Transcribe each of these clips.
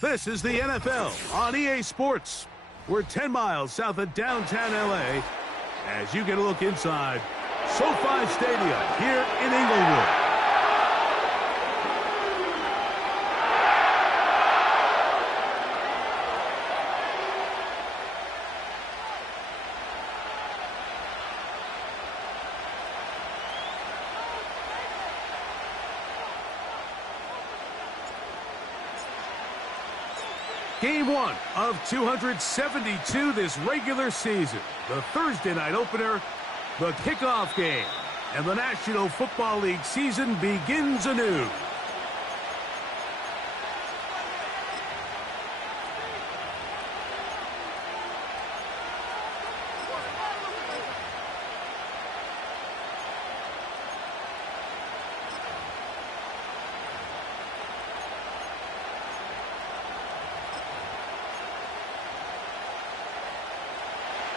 This is the NFL on EA Sports. We're 10 miles south of downtown LA as you get a look inside SoFi Stadium here in Inglewood. Game 1 of 272 this regular season. The Thursday night opener, the kickoff game. And the National Football League season begins anew.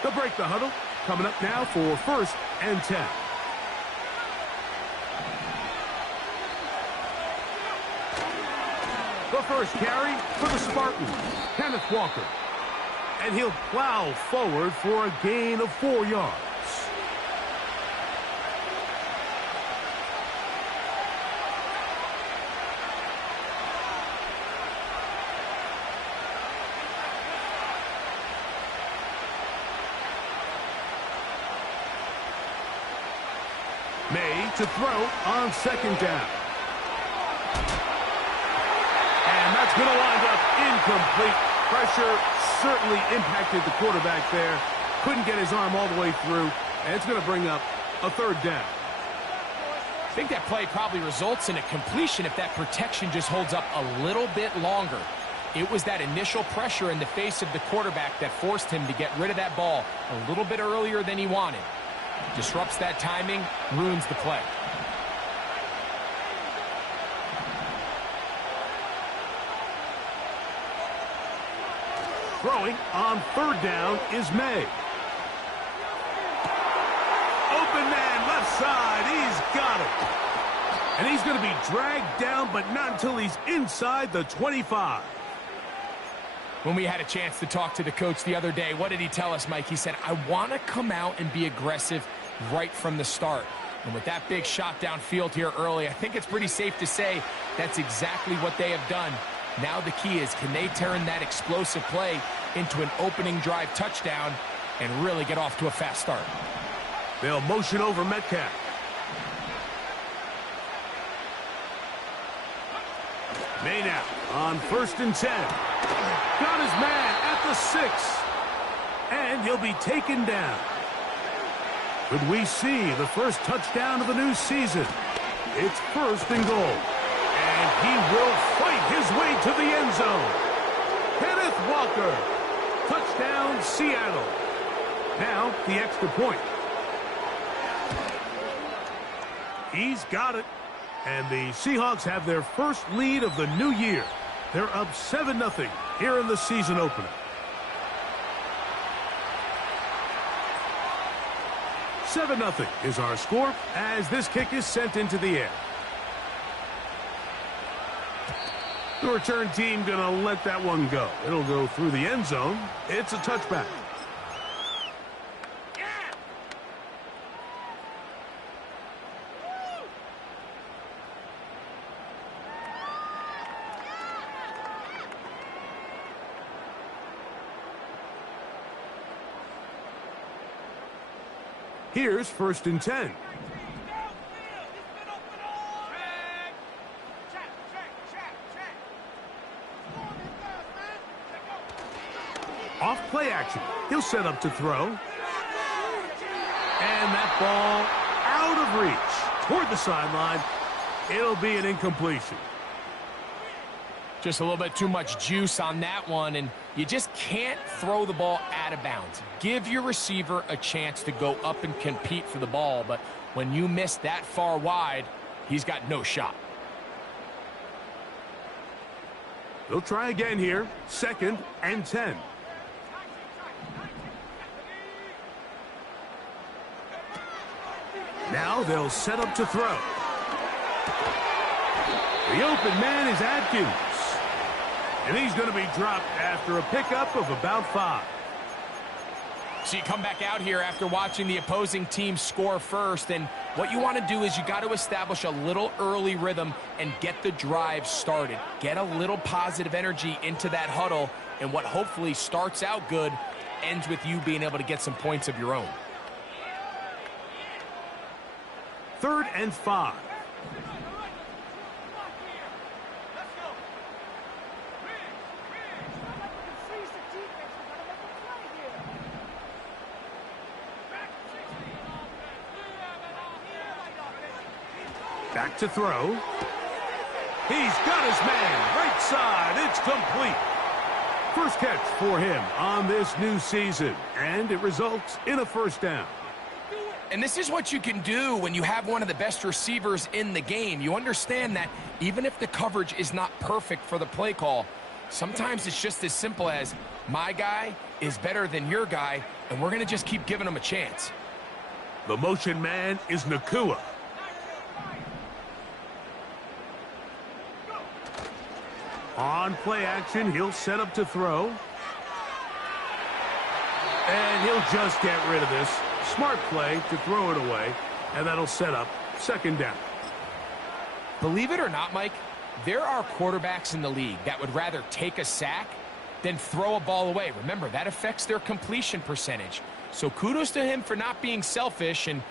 They'll break the huddle. Coming up now for 1st and 10. The first carry for the Spartans, Kenneth Walker. And he'll plow forward for a gain of 4 yards. May to throw on 2nd down. And that's going to wind up incomplete. Pressure certainly impacted the quarterback there. Couldn't get his arm all the way through. And it's going to bring up a 3rd down. I think that play probably results in a completion if that protection just holds up a little bit longer. It was that initial pressure in the face of the quarterback that forced him to get rid of that ball a little bit earlier than he wanted. Disrupts that timing, ruins the play. Throwing on 3rd down is May. Open man, left side, he's got it. And he's going to be dragged down, but not until he's inside the 25. When we had a chance to talk to the coach the other day, what did he tell us, Mike? He said, I want to come out and be aggressive right from the start. And with that big shot downfield here early, I think it's pretty safe to say that's exactly what they have done. Now the key is, can they turn that explosive play into an opening drive touchdown and really get off to a fast start? They'll motion over Metcalf. May now on 1st and 10. Got his man at the 6. And he'll be taken down. Could we see the first touchdown of the new season? It's 1st and goal. And he will fight his way to the end zone. Kenneth Walker. Touchdown, Seattle. Now the extra point. He's got it. And the Seahawks have their first lead of the new year. They're up 7-0 here in the season opener. 7-0 is our score as this kick is sent into the air. The return team going to let that one go. It'll go through the end zone. It's a touchback. Here's 1st and 10. Off play action. He'll set up to throw. And that ball out of reach toward the sideline. It'll be an incompletion. Just a little bit too much juice on that one, and you just can't throw the ball out of bounds. Give your receiver a chance to go up and compete for the ball, but when you miss that far wide, he's got no shot. They'll try again here. 2nd and 10. Now they'll set up to throw. The open man is Atkins. And he's going to be dropped after a pickup of about 5. So you come back out here after watching the opposing team score first, and what you want to do is you got to establish a little early rhythm and get the drive started. Get a little positive energy into that huddle, and what hopefully starts out good ends with you being able to get some points of your own. 3rd and 5. Back to throw. He's got his man. Right side. It's complete. First catch for him on this new season. And it results in a first down. And this is what you can do when you have one of the best receivers in the game. You understand that even if the coverage is not perfect for the play call, sometimes it's just as simple as my guy is better than your guy, and we're going to just keep giving him a chance. The motion man is Nacua. On play action, he'll set up to throw. And he'll just get rid of this. Smart play to throw it away, and that'll set up 2nd down. Believe it or not, Mike, there are quarterbacks in the league that would rather take a sack than throw a ball away. Remember, that affects their completion percentage. So kudos to him for not being selfish, and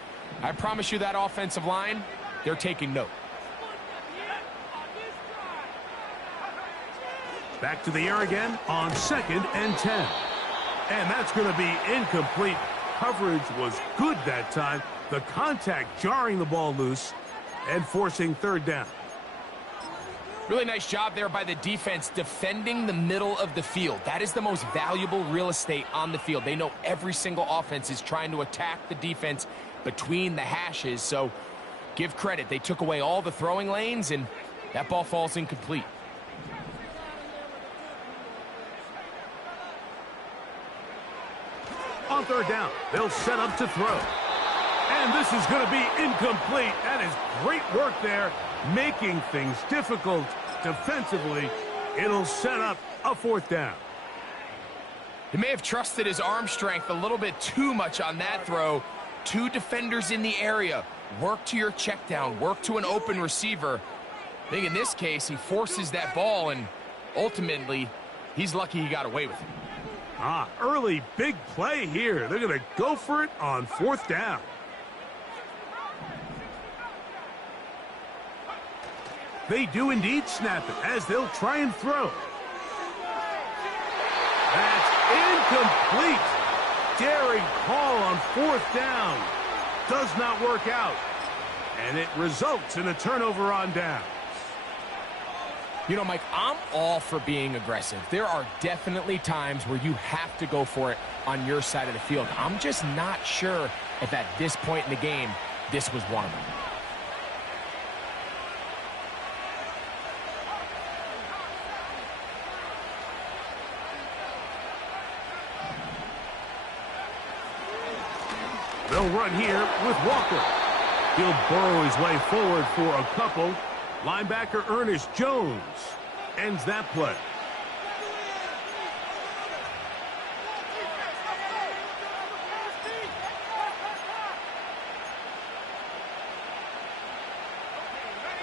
I promise you that offensive line, they're taking note. Back to the air again on 2nd and 10. And that's going to be incomplete. Coverage was good that time. The contact jarring the ball loose and forcing 3rd down. Really nice job there by the defense defending the middle of the field. That is the most valuable real estate on the field. They know every single offense is trying to attack the defense between the hashes. So give credit. They took away all the throwing lanes, and that ball falls incomplete. On 3rd down, they'll set up to throw. And this is going to be incomplete. That is great work there, making things difficult defensively. It'll set up a 4th down. He may have trusted his arm strength a little bit too much on that throw. 2 defenders in the area. Work to your check down. Work to an open receiver. I think in this case, he forces that ball, and ultimately, he's lucky he got away with it. Early big play here. They're going to go for it on 4th down. They do indeed snap it as they'll try and throw. That's incomplete. Daring call on 4th down. Does not work out. And it results in a turnover on down. You know, Mike, I'm all for being aggressive. There are definitely times where you have to go for it on your side of the field. I'm just not sure if at this point in the game, this was one of them. They'll run here with Walker. He'll burrow his way forward for a couple. Linebacker Ernest Jones ends that play.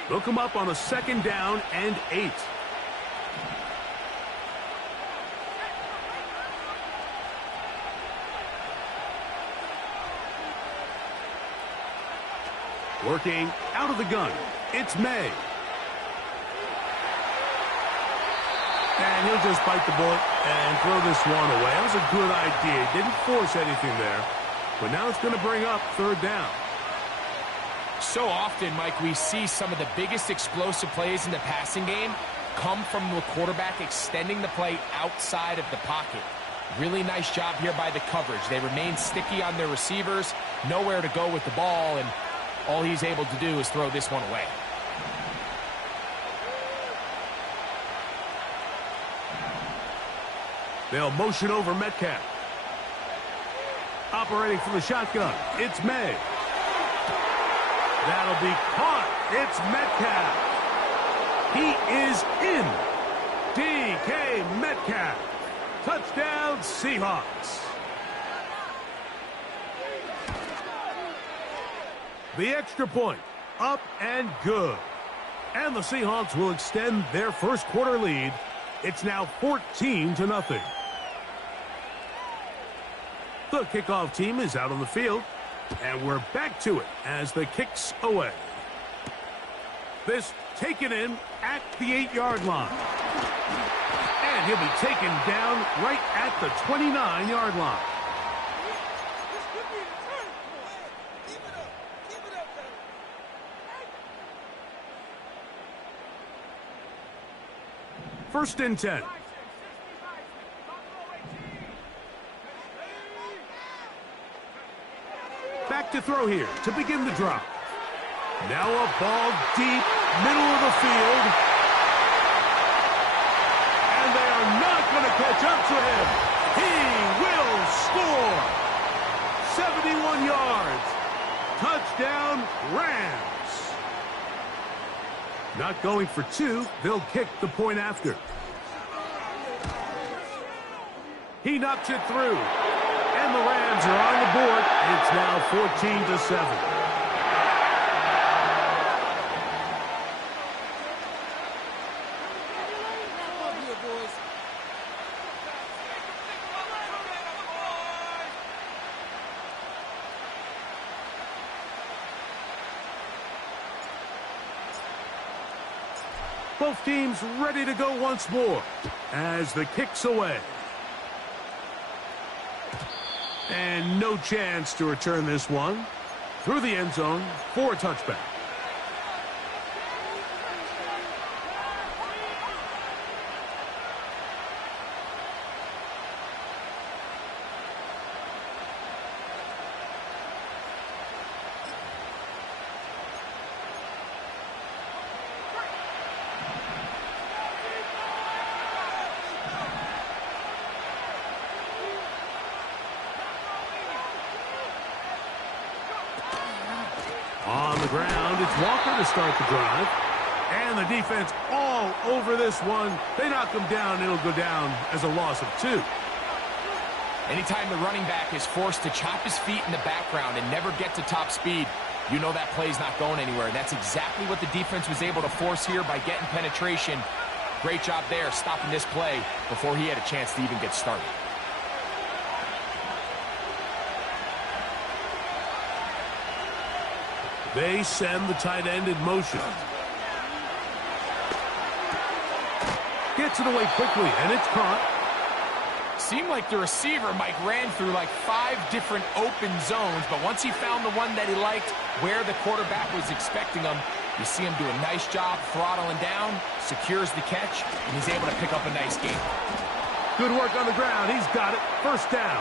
They'll come up on a 2nd down and 8. Working out of the gun, it's May. And he'll just bite the bullet and throw this one away. That was a good idea. Didn't force anything there. But now it's going to bring up 3rd down. So often, Mike, we see some of the biggest explosive plays in the passing game come from the quarterback extending the play outside of the pocket. Really nice job here by the coverage. They remain sticky on their receivers, nowhere to go with the ball, and all he's able to do is throw this one away. They'll motion over Metcalf. Operating from the shotgun, it's May. That'll be caught. It's Metcalf. He is in. DK Metcalf. Touchdown, Seahawks. The extra point, up and good. And the Seahawks will extend their first quarter lead. It's now 14-0. The kickoff team is out on the field, and we're back to it as the kick's away. This taken in at the 8-yard line. And he'll be taken down right at the 29-yard line. First and 10. Back to throw here to begin the drive. Now a ball deep, middle of the field. And they are not going to catch up to him. He will score. 71 yards. Touchdown, Rams. Not going for two. They'll kick the point after. He knocks it through. And the Rams are on the board. It's now 14-7. Both teams ready to go once more as the kick's away. And no chance to return this one. Through the end zone for a touchback. On the ground, it's Walker to start the drive. And the defense all over this one. They knock him down, it'll go down as a loss of 2. Anytime the running back is forced to chop his feet in the background and never get to top speed, you know that play's not going anywhere. That's exactly what the defense was able to force here by getting penetration. Great job there, stopping this play before he had a chance to even get started. They send the tight end in motion. Gets it away quickly, and it's caught. Seemed like the receiver, Mike, ran through like 5 different open zones, but once he found the one that he liked, where the quarterback was expecting him, you see him do a nice job throttling down, secures the catch, and he's able to pick up a nice gain. Good work on the ground. He's got it. First down.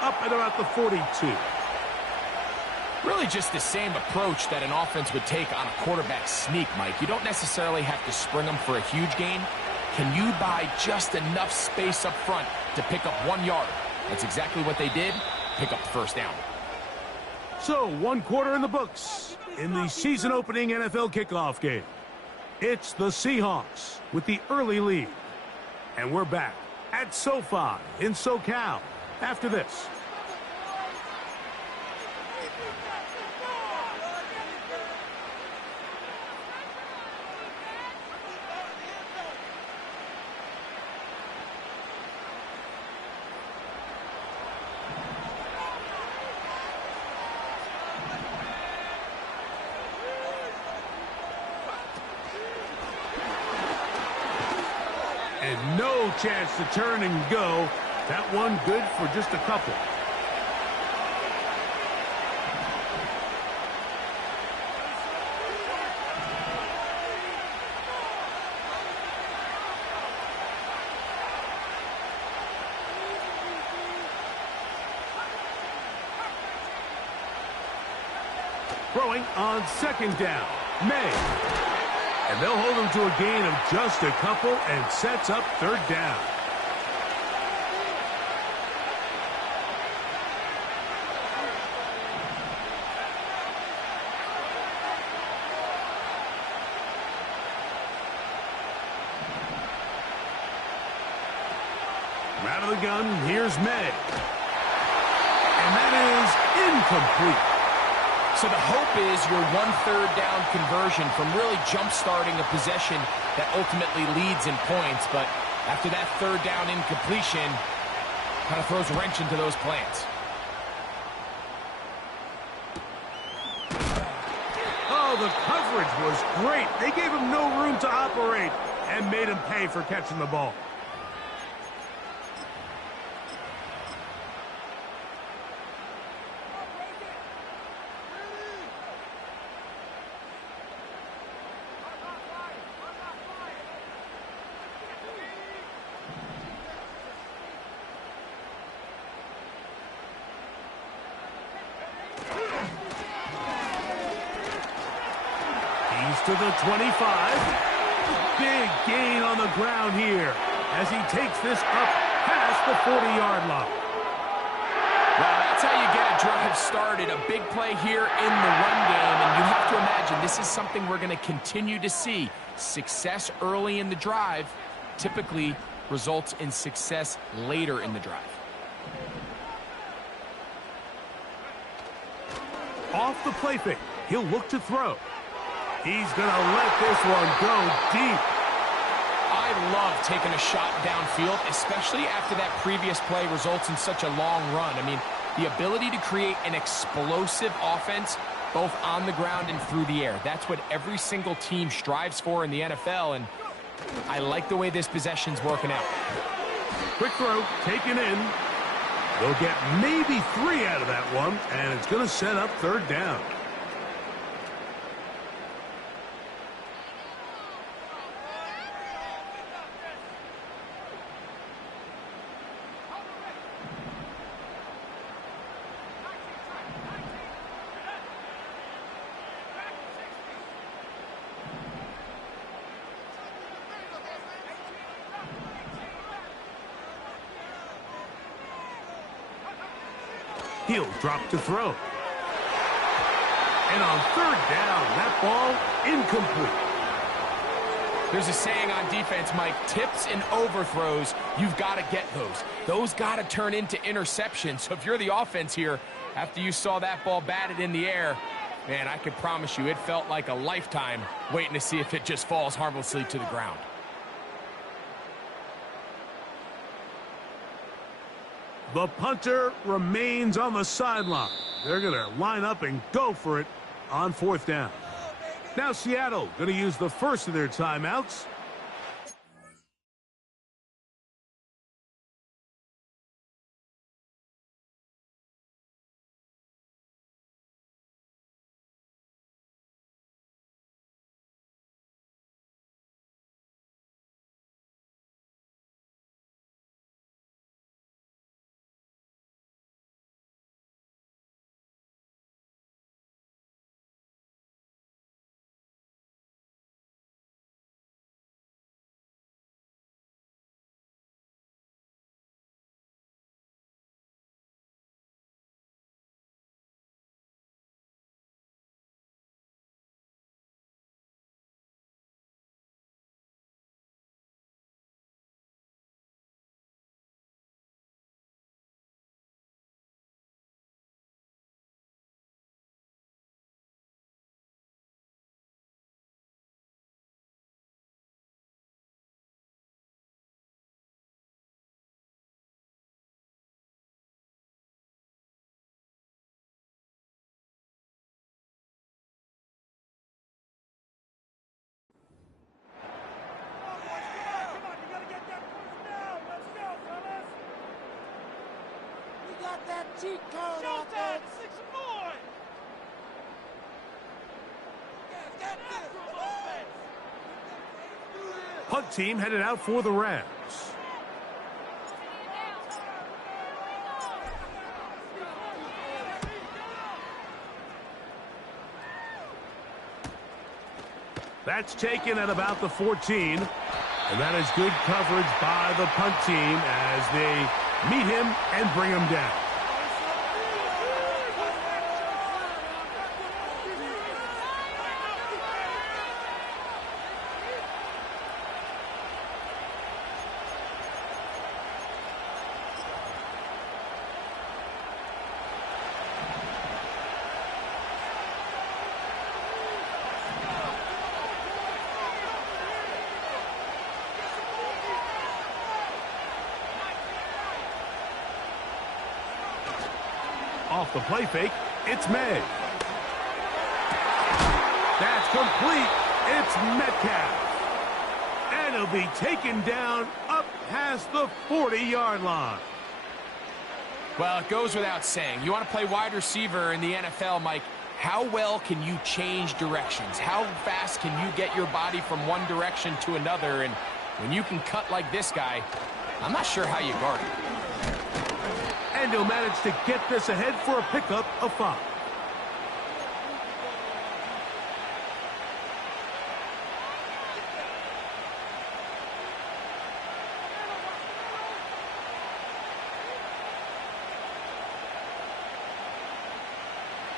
Up at about the 42. Really just the same approach that an offense would take on a quarterback sneak, Mike. You don't necessarily have to spring them for a huge gain. Can you buy just enough space up front to pick up 1 yard? That's exactly what they did. Pick up the first down. So, 1 quarter in the books in the season-opening NFL kickoff game. It's the Seahawks with the early lead. And we're back at SoFi in SoCal after this. And no chance to turn and go. That one good for just a couple. Throwing on second down. May. And they'll hold him to a gain of just a couple and sets up third down. Out of the gun, here's May. And that is incomplete. So the hope is your 1/3 down conversion from really jump-starting a possession that ultimately leads in points. But after that 3rd down incompletion, kind of throws a wrench into those plans. Oh, the coverage was great. They gave him no room to operate and made him pay for catching the ball. To the 25. Big gain on the ground here as he takes this up past the 40-yard line. Well, that's how you get a drive started. A big play here in the run game, and you have to imagine this is something we're going to continue to see. Success early in the drive typically results in success later in the drive. Off the play fake, he'll look to throw. He's going to let this one go deep. I love taking a shot downfield, especially after that previous play results in such a long run. I mean, the ability to create an explosive offense both on the ground and through the air. That's what every single team strives for in the NFL, and I like the way this possession's working out. Quick throw, taken in. They'll get maybe 3 out of that one, and it's going to set up 3rd down. He'll drop to throw. And on 3rd down, that ball incomplete. There's a saying on defense, Mike, tips and overthrows, you've got to get those. Those got to turn into interceptions. So if you're the offense here, after you saw that ball batted in the air, man, I could promise you it felt like a lifetime waiting to see if it just falls harmlessly to the ground. The punter remains on the sideline. They're going to line up and go for it on 4th down. Now Seattle going to use the first of their timeouts. That cheat code offense. Punt team headed out for the Rams. That's taken at about the 14. And that is good coverage by the punt team as they meet him and bring him down. Off the play fake, it's May. That's complete. It's Metcalf. And he'll be taken down up past the 40-yard line. Well, it goes without saying. You want to play wide receiver in the NFL, Mike. How well can you change directions? How fast can you get your body from one direction to another? And when you can cut like this guy, I'm not sure how you guard it. And he'll manage to get this ahead for a pickup of 5.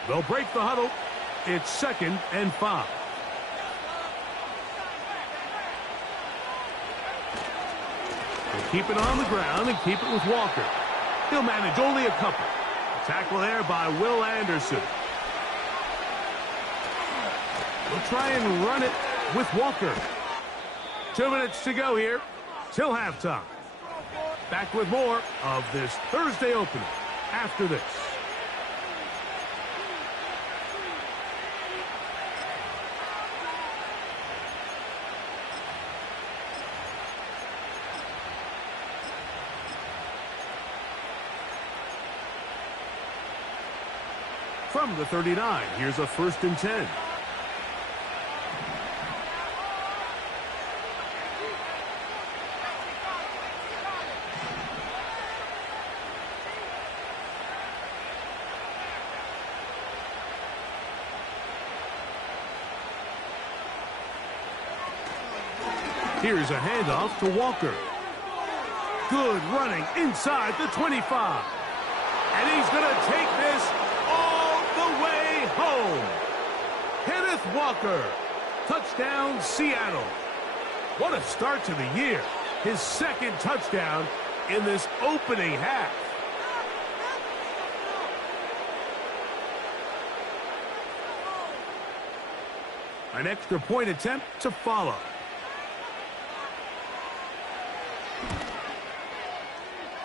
They'll break the huddle. It's 2nd and 5. They'll keep it on the ground and keep it with Walker. He'll manage only a couple. Tackle there by Will Anderson. We'll try and run it with Walker. 2 minutes to go here till halftime. Back with more of this Thursday opener after this. From the 39, here's a 1st and 10. Here's a handoff to Walker. Good running inside the 25. And he's going to take this all the way home. Kenneth Walker. Touchdown, Seattle. What a start to the year. His 2nd touchdown in this opening half. An extra point attempt to follow.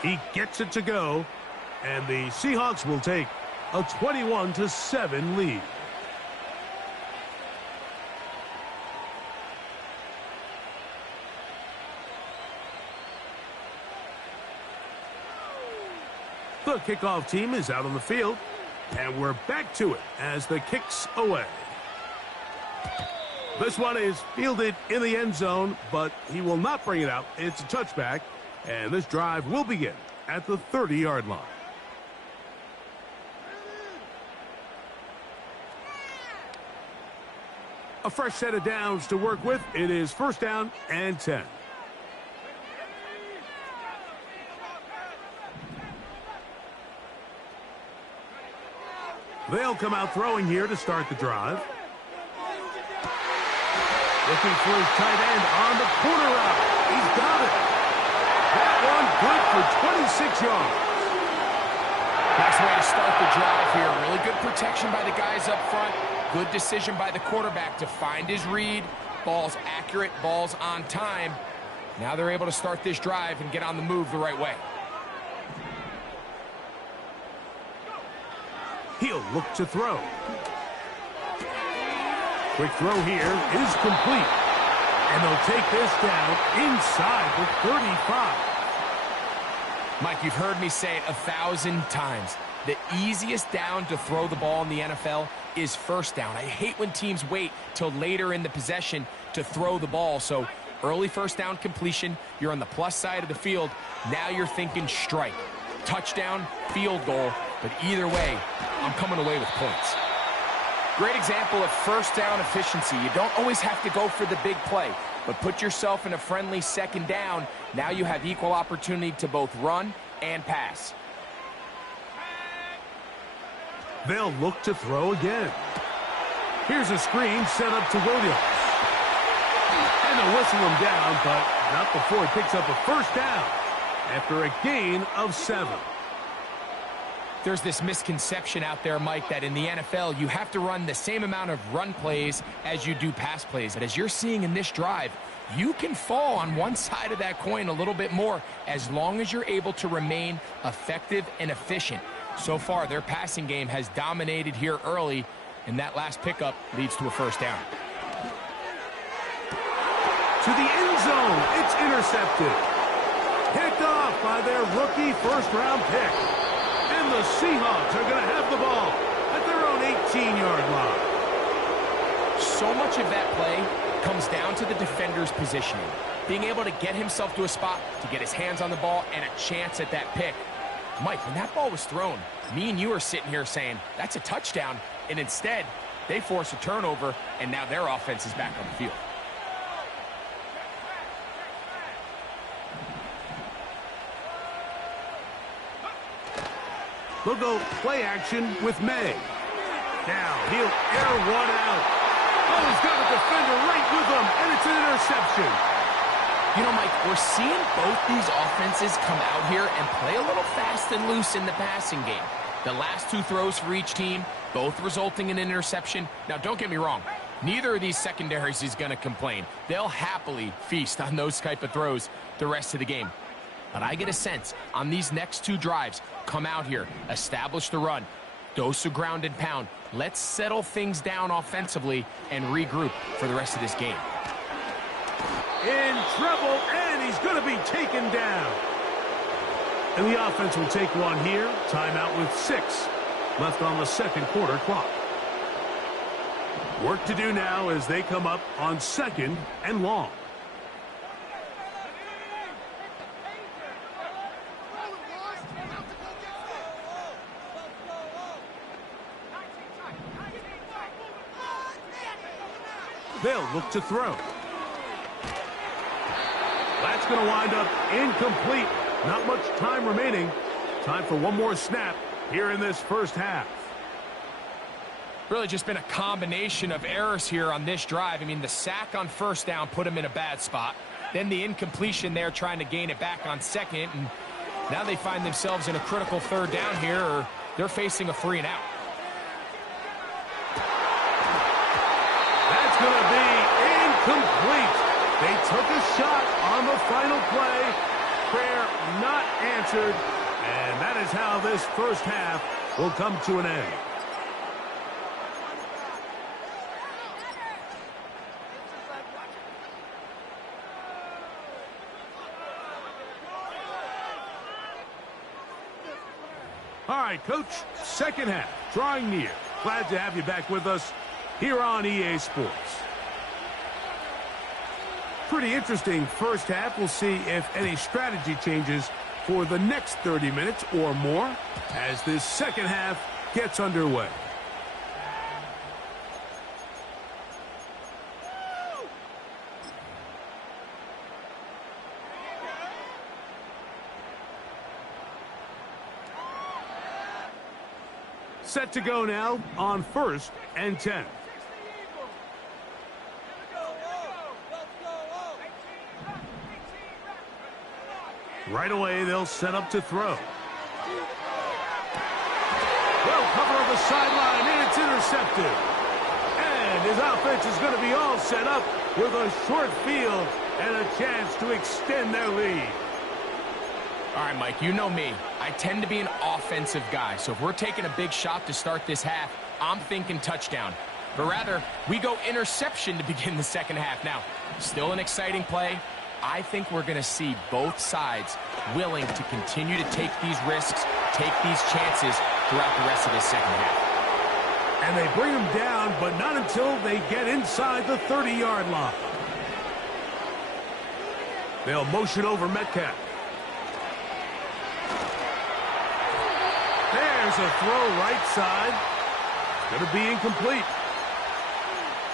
He gets it to go, and the Seahawks will take a 21-7 lead. The kickoff team is out on the field, and we're back to it as the kick's away. This one is fielded in the end zone, but he will not bring it out. It's a touchback, and this drive will begin at the 30-yard line. A fresh set of downs to work with. It is 1st down and 10. They'll come out throwing here to start the drive. Looking for his tight end on the corner route. He's got it. That one good for 26 yards. Nice way to start the drive here. Really good protection by the guys up front. Good decision by the quarterback to find his read. Ball's accurate, ball's on time. Now they're able to start this drive and get on the move the right way. He'll look to throw. Quick throw here is complete. And they'll take this down inside the 35. Mike, you've heard me say it 1,000 times. The easiest down to throw the ball in the NFL is 1st down. I hate when teams wait till later in the possession to throw the ball. So early 1st down completion, you're on the plus side of the field. Now you're thinking strike. Touchdown, field goal. But either way, I'm coming away with points. Great example of 1st down efficiency. You don't always have to go for the big play, but put yourself in a friendly 2nd down. Now you have equal opportunity to both run and pass. They'll look to throw again. Here's a screen set up to Williams. And they'll whistle him down, but not before he picks up a 1st down after a gain of 7. There's this misconception out there, Mike, that in the NFL, you have to run the same amount of run plays as you do pass plays. But as you're seeing in this drive, you can fall on one side of that coin a little bit more as long as you're able to remain effective and efficient. So far, their passing game has dominated here early, and that last pickup leads to a first down. To the end zone, it's intercepted. Picked off by their rookie first-round pick. And the Seahawks are going to have the ball at their own 18-yard line. So much of that play comes down to the defender's positioning. Being able to get himself to a spot, to get his hands on the ball, and a chance at that pick. Mike, when that ball was thrown, me and you are sitting here saying, that's a touchdown. And instead, they force a turnover, and now their offense is back on the field. They'll go play action with May. Now he'll air one out. Oh, he's got a defender right with him, and it's an interception. You know, Mike, we're seeing both these offenses come out here and play a little fast and loose in the passing game. The last two throws for each team, both resulting in an interception. Now, don't get me wrong. Neither of these secondaries is going to complain. They'll happily feast on those type of throws the rest of the game. But I get a sense on these next two drives, come out here, establish the run, dose of ground and pound. Let's settle things down offensively and regroup for the rest of this game. In trouble, and he's going to be taken down. And the offense will take one here. Timeout with 6 left on the second quarter clock. Work to do now as they come up on 2nd and long. They'll look to throw. That's going to wind up incomplete. Not much time remaining. Time for one more snap here in this first half. Really just been a combination of errors here on this drive. I mean, the sack on first down put him in a bad spot. Then the incompletion there trying to gain it back on second. And now they find themselves in a critical third down here, or they're facing a 3 and out. That's going to be incomplete. They took a shot on the final play. Prayer not answered. And that is how this first half will come to an end. All right, Coach, second half, drawing near. Glad to have you back with us here on EA Sports. Pretty interesting first half. We'll see if any strategy changes for the next 30 minutes or more as this second half gets underway. Set to go now on 1st and 10. Right away, they'll set up to throw. Well, cover of the sideline, and it's intercepted. And his offense is going to be all set up with a short field and a chance to extend their lead. All right, Mike, you know me. I tend to be an offensive guy, so if we're taking a big shot to start this half, I'm thinking touchdown. But rather, we go interception to begin the second half. Now, still an exciting play. I think we're going to see both sides willing to continue to take these risks, take these chances throughout the rest of this second half. And they bring them down, but not until they get inside the 30-yard line. They'll motion over Metcalf. There's a throw right side. It's going to be incomplete.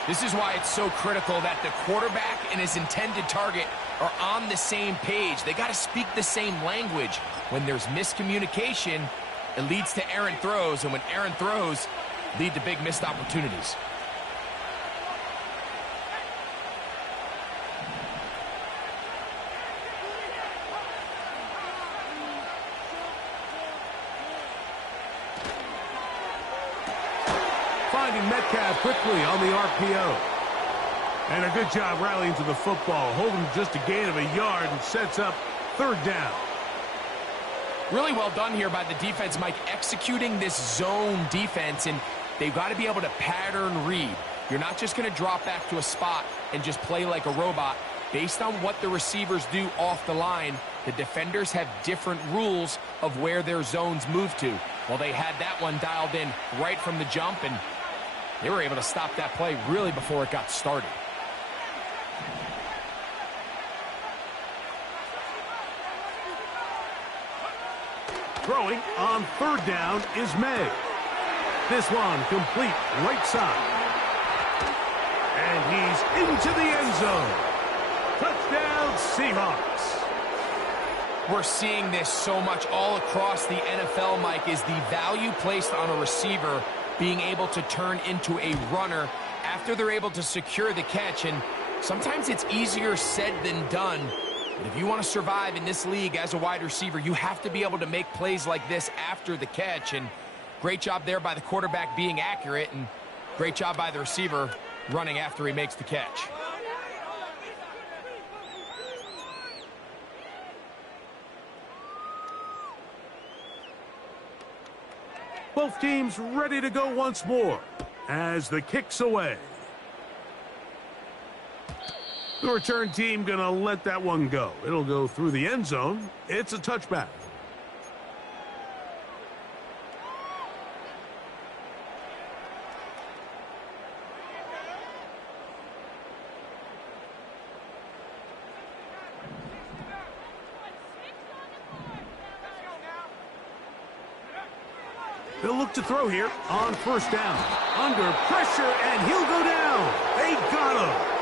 This is why it's so critical that the quarterback and his intended target are on the same page. They got to speak the same language. When there's miscommunication, it leads to errant throws, and when errant throws lead to big missed opportunities. Finding Metcalf quickly on the RPO. And a good job rallying to the football. Holding just a gain of a yard and sets up 3rd down. Really well done here by the defense, Mike, executing this zone defense, and they've got to be able to pattern read. You're not just going to drop back to a spot and just play like a robot. Based on what the receivers do off the line, the defenders have different rules of where their zones move to. Well, they had that one dialed in right from the jump, and they were able to stop that play really before it got started. Throwing on third down is May. This one complete right side. And he's into the end zone. Touchdown, Seahawks. We're seeing this so much all across the NFL, Mike, is the value placed on a receiver being able to turn into a runner after they're able to secure the catch. And sometimes it's easier said than done. But if you want to survive in this league as a wide receiver, you have to be able to make plays like this after the catch. And great job there by the quarterback being accurate, and great job by the receiver running after he makes the catch. Both teams ready to go once more as the kick's away. The return team going to let that one go. It'll go through the end zone. It's a touchback. They'll look to throw here on first down. Under pressure, and he'll go down. They got him.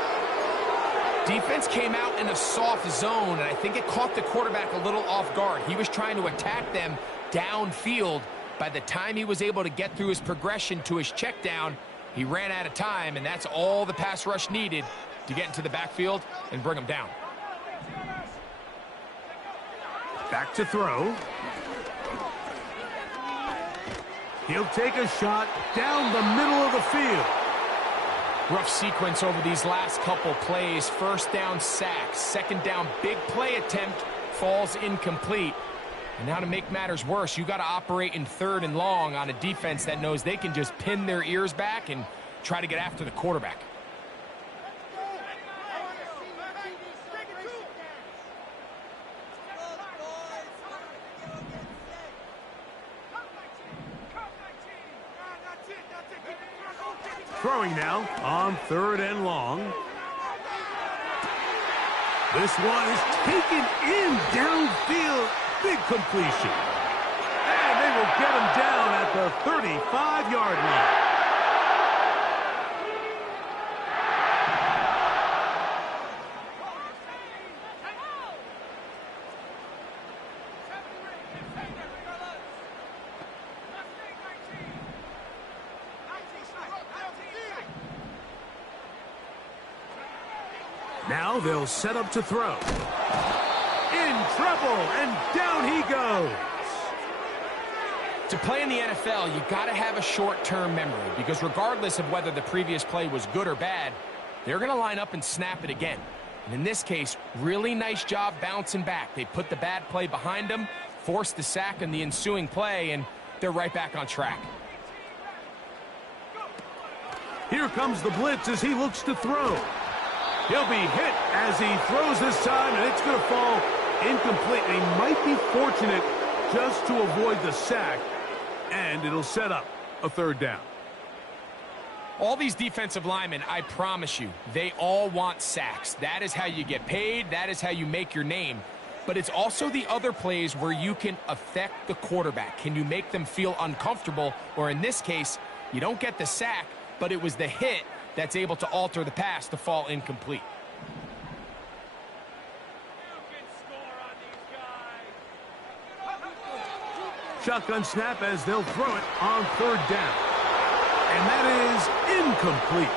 Defense came out in a soft zone, and I think it caught the quarterback a little off guard. He was trying to attack them downfield. By the time he was able to get through his progression to his check down, he ran out of time, and that's all the pass rush needed to get into the backfield and bring him down. Back to throw. He'll take a shot down the middle of the field. Rough sequence over these last couple plays. First down, sack. Second down, big play attempt, falls incomplete. And now to make matters worse, you got to operate in third and long on a defense that knows they can just pin their ears back and try to get after the quarterback. Throwing now on third and long. This one is taken in downfield. Big completion. And they will get him down at the 35-yard line. Now they'll set up to throw. In trouble, and down he goes. To play in the NFL, you got to have a short-term memory, because regardless of whether the previous play was good or bad, they're going to line up and snap it again. And in this case, really nice job bouncing back. They put the bad play behind them, forced the sack in the ensuing play, and they're right back on track. Here comes the blitz as he looks to throw. He'll be hit as he throws this time, and it's going to fall incomplete. He might be fortunate just to avoid the sack, and it'll set up a third down. All these defensive linemen, I promise you, they all want sacks. That is how you get paid. That is how you make your name. But it's also the other plays where you can affect the quarterback. Can you make them feel uncomfortable? Or in this case, you don't get the sack, but it was the hit that's able to alter the pass to fall incomplete. Shotgun snap as they'll throw it on third down. And that is incomplete.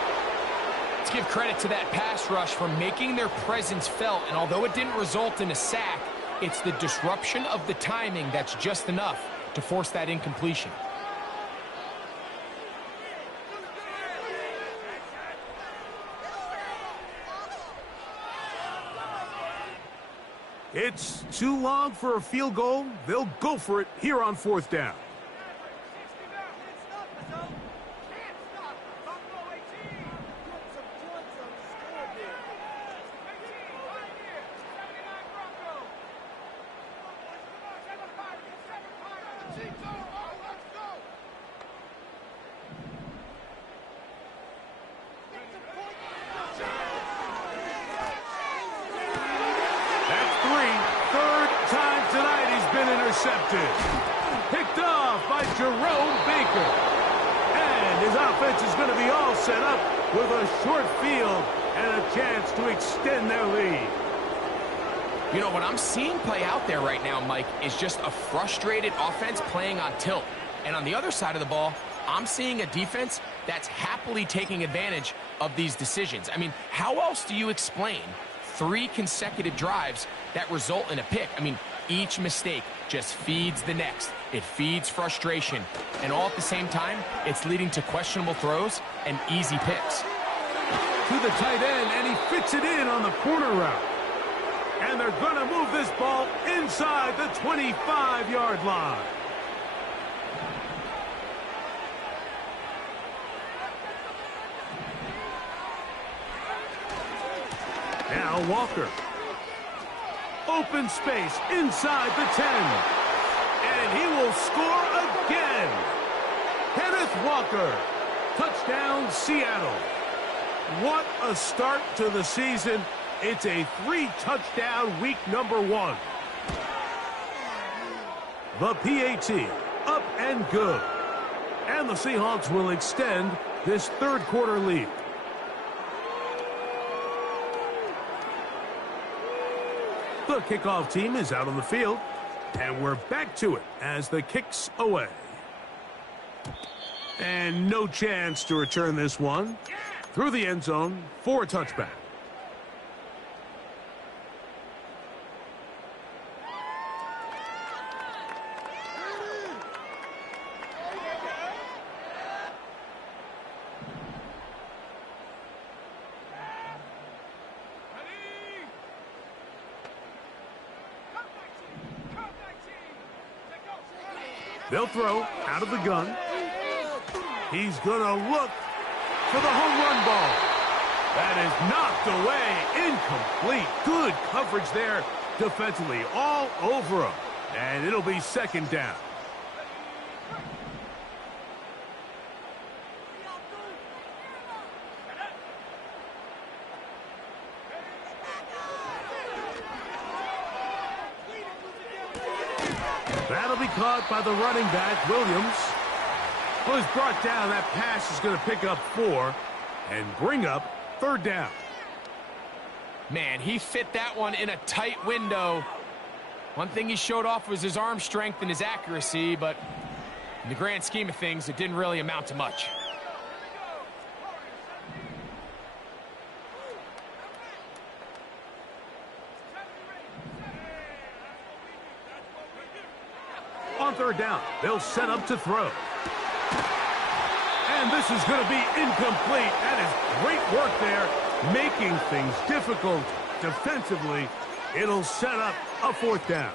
Let's give credit to that pass rush for making their presence felt. And although it didn't result in a sack, it's the disruption of the timing that's just enough to force that incompletion. It's too long for a field goal. They'll go for it here on 4th down. Intercepted. Picked off by Jerome Baker. And his offense is going to be all set up with a short field and a chance to extend their lead. You know, what I'm seeing play out there right now, Mike, is just a frustrated offense playing on tilt. And on the other side of the ball, I'm seeing a defense that's happily taking advantage of these decisions. I mean, how else do you explain 3 consecutive drives that result in a pick? I mean, each mistake just feeds the next. It feeds frustration. And all at the same time, it's leading to questionable throws and easy picks. To the tight end, and he fits it in on the corner route. And they're going to move this ball inside the 25-yard line. Now Walker. Open space inside the 10. And he will score again. Kenneth Walker. Touchdown, Seattle. What a start to the season. It's a 3-touchdown week number 1. The PAT up and good. And the Seahawks will extend this third quarter lead. The kickoff team is out on the field, and we're back to it as the kick's away. And no chance to return this one through the end zone for a touchback. They'll throw out of the gun. He's going to look for the home run ball. That is knocked away. Incomplete. Good coverage there defensively. All over him. And it'll be second down. That'll be caught by the running back, Williams. Well, he's brought down. That pass is going to pick up 4 and bring up third down. Man, he fit that one in a tight window. One thing he showed off was his arm strength and his accuracy, but in the grand scheme of things, it didn't really amount to much. On third down, they'll set up to throw. And this is going to be incomplete. That is great work there, making things difficult defensively. It'll set up a fourth down.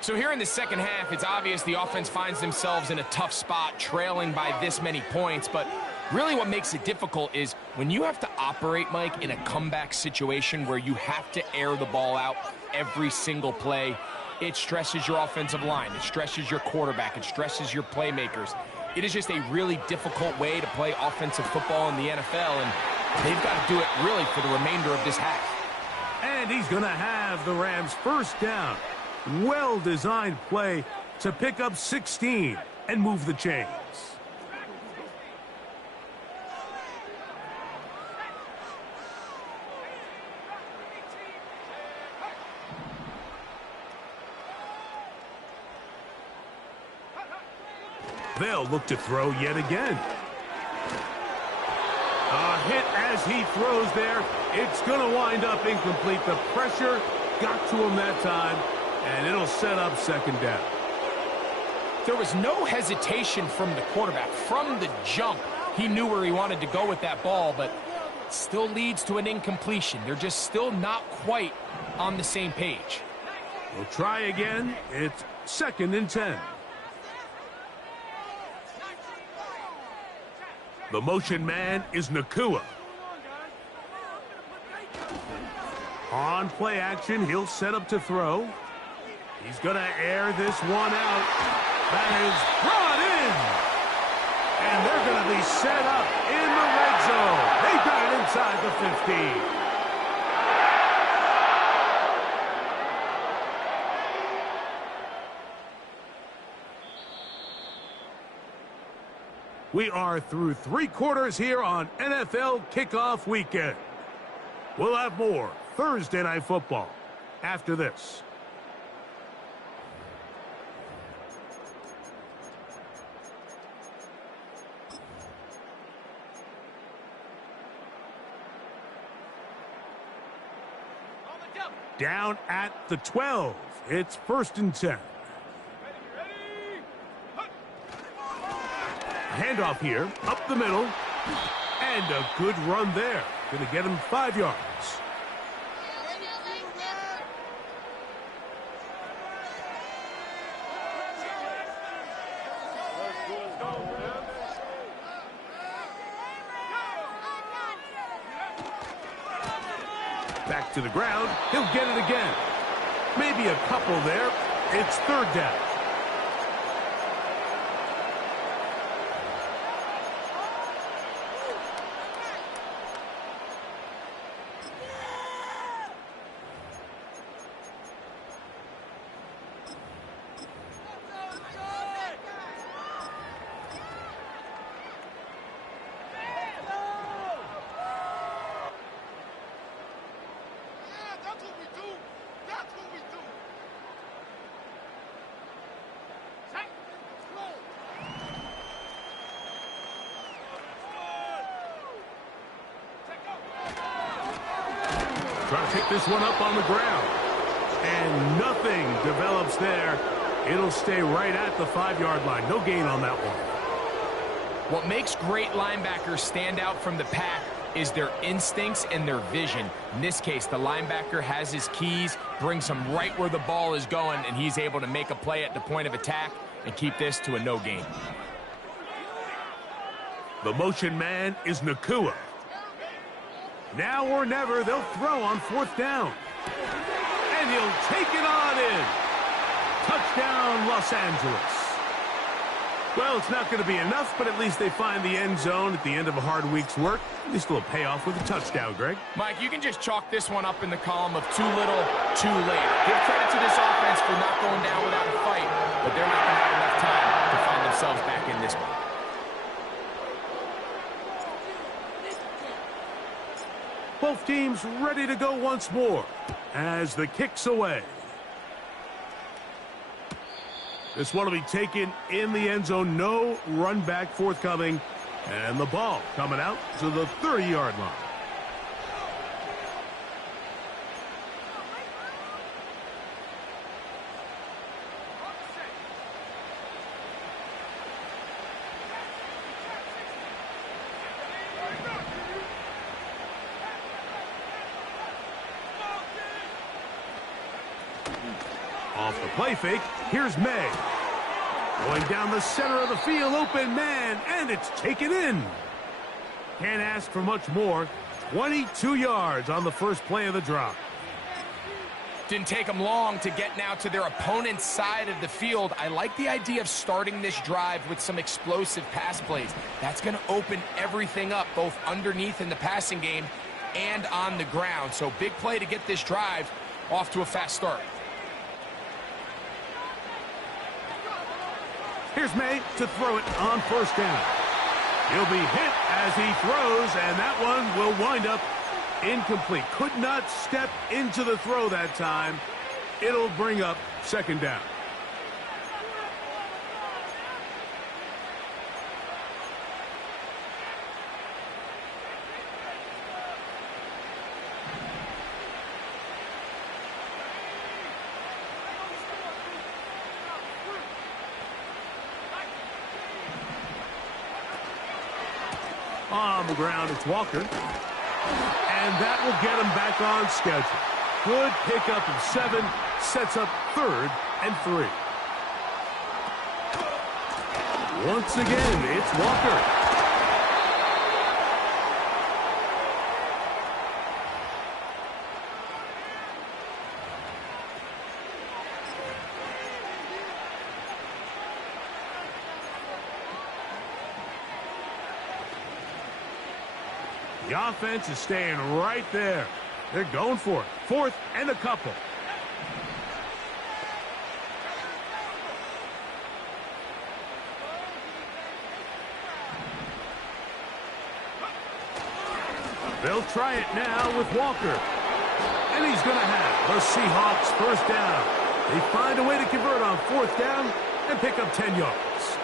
So here in the second half, it's obvious the offense finds themselves in a tough spot, trailing by this many points. But really what makes it difficult is when you have to operate, Mike, in a comeback situation where you have to air the ball out every single play, it stresses your offensive line. It stresses your quarterback. It stresses your playmakers. It is just a really difficult way to play offensive football in the NFL, and they've got to do it really for the remainder of this half. And he's going to have the Rams first down. Well-designed play to pick up 16 and move the chains. They'll look to throw yet again. A hit as he throws there. It's going to wind up incomplete. The pressure got to him that time, and it'll set up second down. There was no hesitation from the quarterback. From the jump, he knew where he wanted to go with that ball, but still leads to an incompletion. They're just still not quite on the same page. We'll try again. It's 2nd and 10. The motion man is Nacua. On play action, he'll set up to throw. He's going to air this one out. That is brought in. And they're going to be set up in the red zone. They got it inside the 15. We are through 3 quarters here on NFL Kickoff Weekend. We'll have more Thursday Night Football after this. Down at the 12. It's 1st and 10. Handoff here, up the middle, and a good run there. Going to get him 5 yards. Back to the ground, he'll get it again. Maybe a couple there. It's 3rd down. Trying to pick this one up on the ground. And nothing develops there. It'll stay right at the 5-yard line. No gain on that one. What makes great linebackers stand out from the pack is their instincts and their vision. In this case, the linebacker has his keys, brings him right where the ball is going, and he's able to make a play at the point of attack and keep this to a no gain. The motion man is Nacua. Now or never, they'll throw on 4th down. And he'll take it on in. Touchdown, Los Angeles. Well, it's not going to be enough, but at least they find the end zone at the end of a hard week's work. At least a little payoff with a touchdown, Greg. Mike, you can just chalk this one up in the column of too little, too late. Give credit to this offense for not going down without a fight, but they're not going to have enough time to find themselves back in this one. Both teams ready to go once more as the kick's away. This one will be taken in the end zone. No run back forthcoming. And the ball coming out to the 30-yard line. Off the play fake, here's May. Going down the center of the field, open man, and it's taken in. Can't ask for much more. 22 yards on the first play of the drop. Didn't take them long to get now to their opponent's side of the field. I like the idea of starting this drive with some explosive pass plays. That's going to open everything up, both underneath in the passing game and on the ground. So big play to get this drive off to a fast start. Here's May to throw it on 1st down. He'll be hit as he throws, and that one will wind up incomplete. Could not step into the throw that time. It'll bring up 2nd down. On the ground, it's Walker. And that will get him back on schedule. Good pickup of 7, sets up 3rd and 3. Once again, it's Walker. The offense is staying right there. They're going for it. 4th and a couple. They'll try it now with Walker. And he's going to have the Seahawks first down. They find a way to convert on 4th down and pick up 10 yards.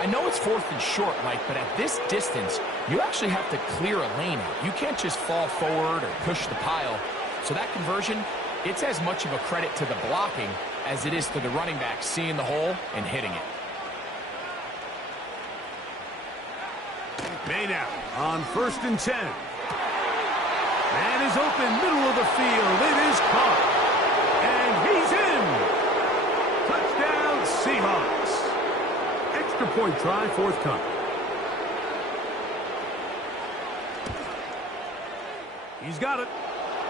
I know it's 4th and short, Mike, but at this distance, you actually have to clear a lane out. You can't just fall forward or push the pile. So that conversion, it's as much of a credit to the blocking as it is to the running back seeing the hole and hitting it. Made out on 1st and 10. Man is open, middle of the field. It is caught. And he's in. Touchdown, Seahawks. Extra point try forthcoming. He's got it.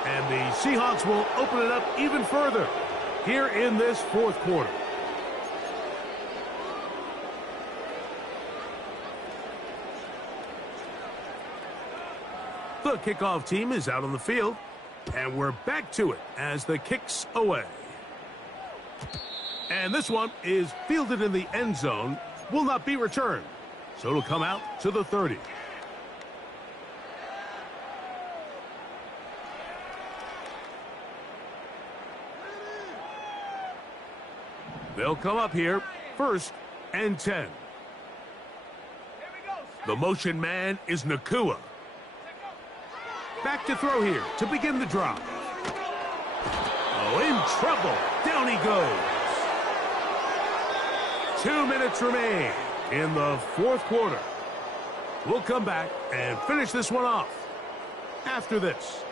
And the Seahawks will open it up even further here in this 4th quarter. The kickoff team is out on the field, and we're back to it as the kick's away. And this one is fielded in the end zone, will not be returned, so it'll come out to the 30. They'll come up here, 1st and 10. The motion man is Nacua. Back to throw here to begin the drive. Oh, in trouble. Down he goes. 2 minutes remain in the 4th quarter. We'll come back and finish this one off after this.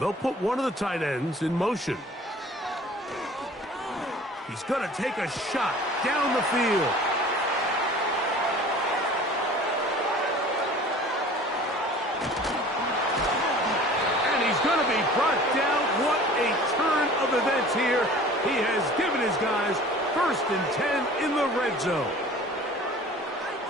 They'll put one of the tight ends in motion. He's going to take a shot down the field. And he's going to be brought down. What a turn of events here. He has given his guys 1st and 10 in the red zone.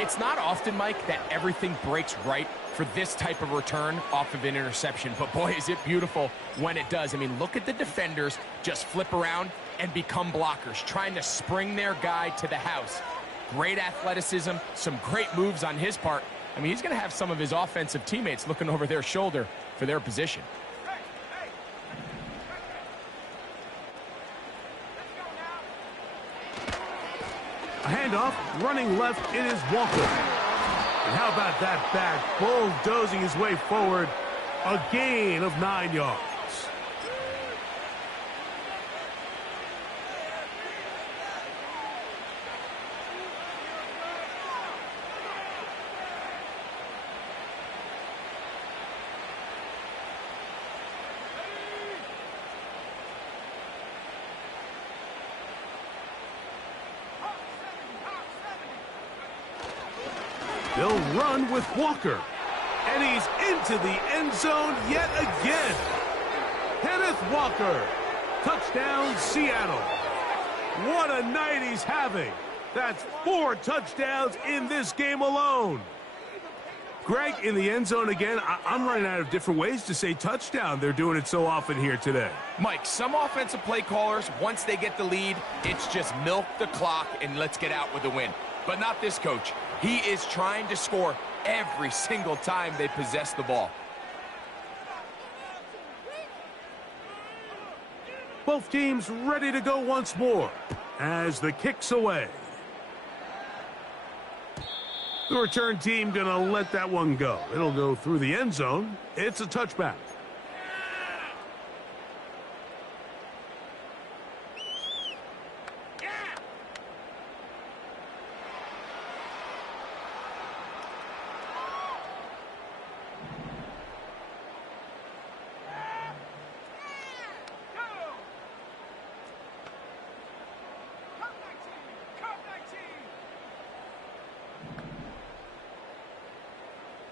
It's not often, Mike, that everything breaks right for this type of return off of an interception. But, boy, is it beautiful when it does. I mean, look at the defenders just flip around and become blockers, trying to spring their guy to the house. Great athleticism, some great moves on his part. I mean, he's going to have some of his offensive teammates looking over their shoulder for their position. A handoff, running left, it is Walker. And how about that back, bulldozing his way forward, a gain of 9 yards. They'll run with Walker. And he's into the end zone yet again. Kenneth Walker. Touchdown, Seattle. What a night he's having. That's 4 touchdowns in this game alone. Greg, in the end zone again. I'm running out of different ways to say touchdown. They're doing it so often here today. Mike, some offensive play callers, once they get the lead, it's just milk the clock and let's get out with a win. But not this coach. He is trying to score every single time they possess the ball. Both teams ready to go once more as the kick's away. The return team going to let that one go. It'll go through the end zone. It's a touchback.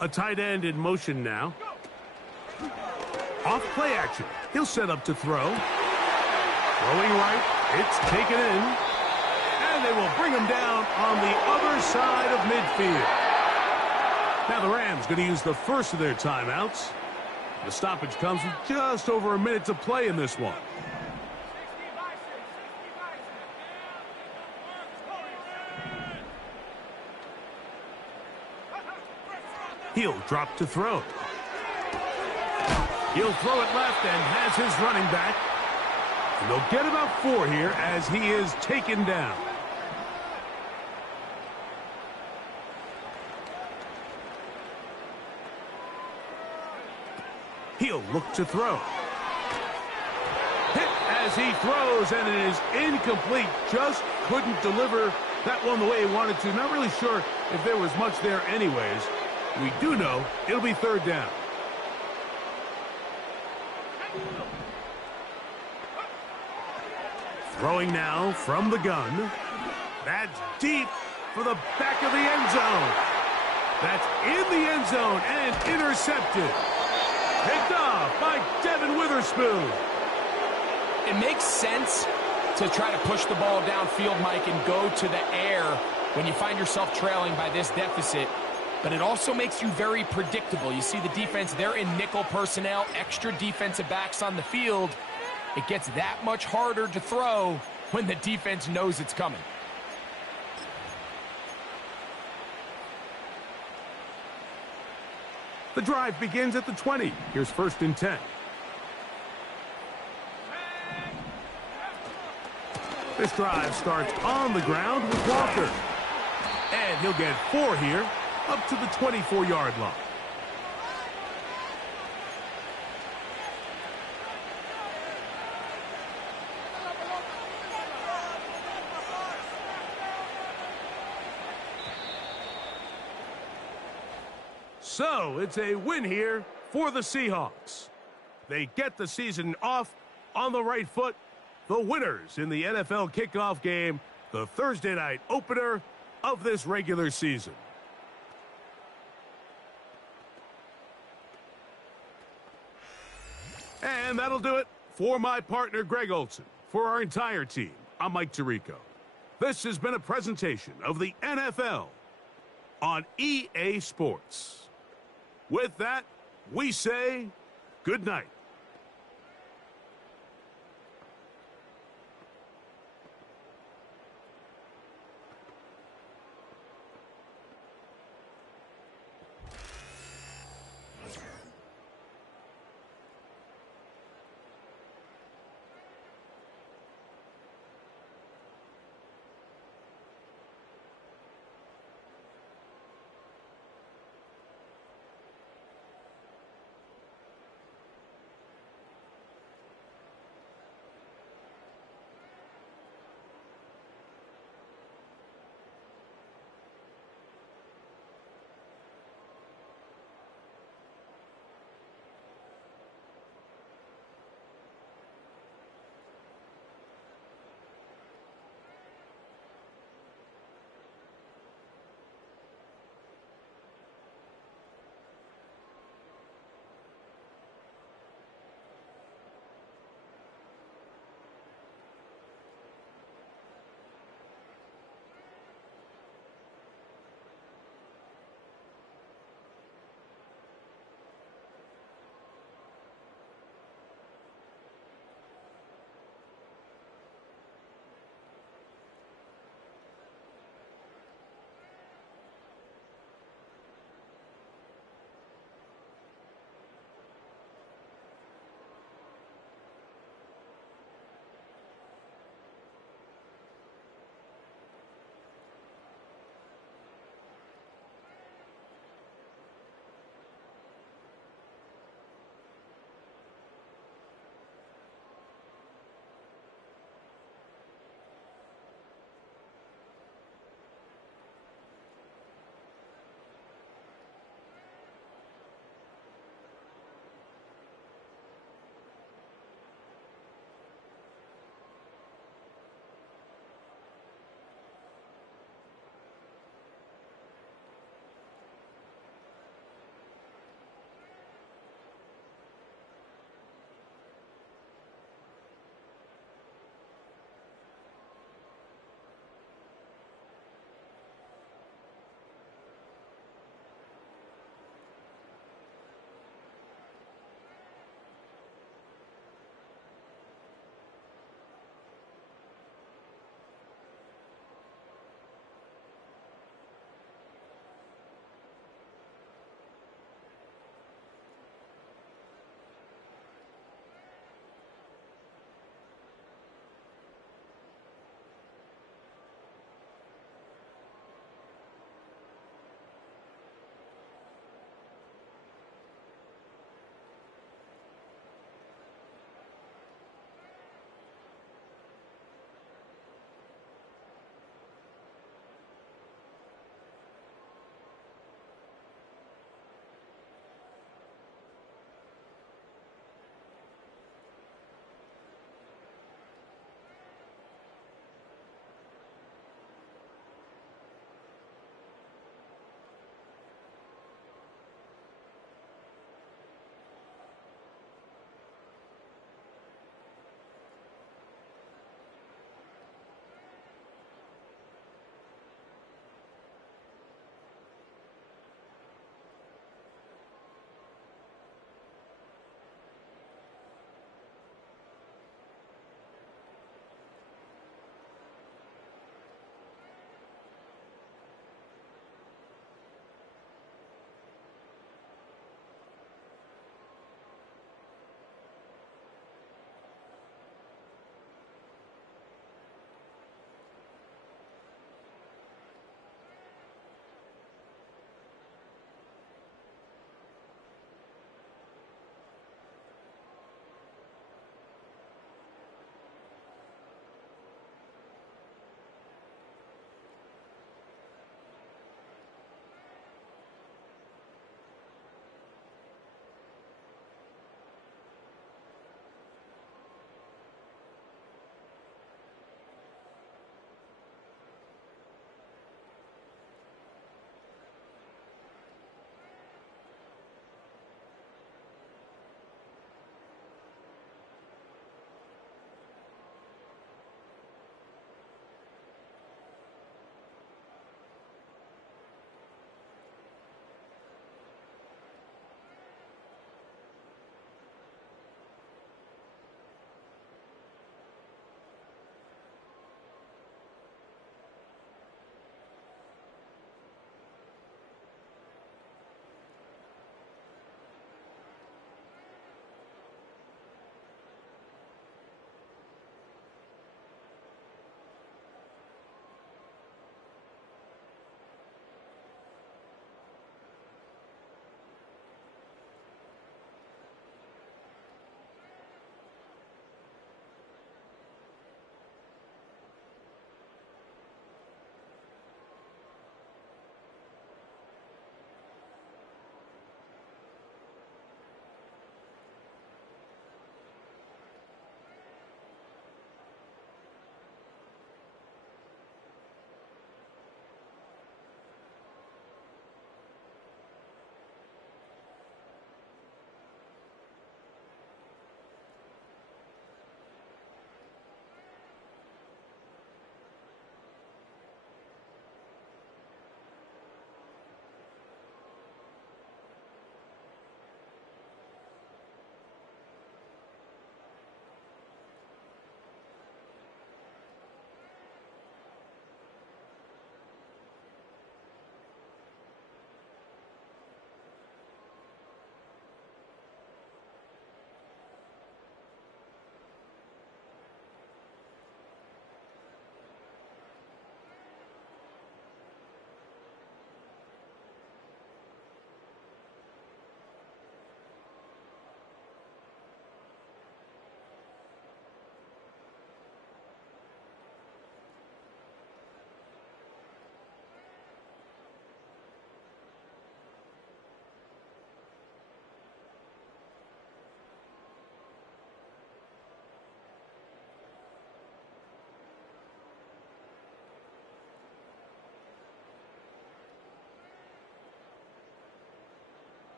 A tight end in motion now. Off play action. He'll set up to throw. Throwing right. It's taken in. And they will bring him down on the other side of midfield. Now the Rams going to use the first of their timeouts. The stoppage comes with just over a minute to play in this one. He'll drop to throw. He'll throw it left and has his running back. And they'll get about 4 here as he is taken down. He'll look to throw. Hit as he throws, and it is incomplete. Just couldn't deliver that one the way he wanted to. Not really sure if there was much there anyways. We do know it'll be 3rd down. Throwing now from the gun. That's deep for the back of the end zone. That's in the end zone and intercepted. Picked off by Devin Witherspoon. It makes sense to try to push the ball downfield, Mike, and go to the air when you find yourself trailing by this deficit. But it also makes you very predictable. You see the defense, they're in nickel personnel, extra defensive backs on the field. It gets that much harder to throw when the defense knows it's coming. The drive begins at the 20. Here's 1st and 10. This drive starts on the ground with Walker. And he'll get 4 here, up to the 24-yard line. So it's a win here for the Seahawks. They get the season off on the right foot. The winners in the NFL kickoff game, the Thursday night opener of this regular season. And that'll do it for my partner, Greg Olson. For our entire team, I'm Mike Tirico. This has been a presentation of the NFL on EA Sports. With that, we say good night.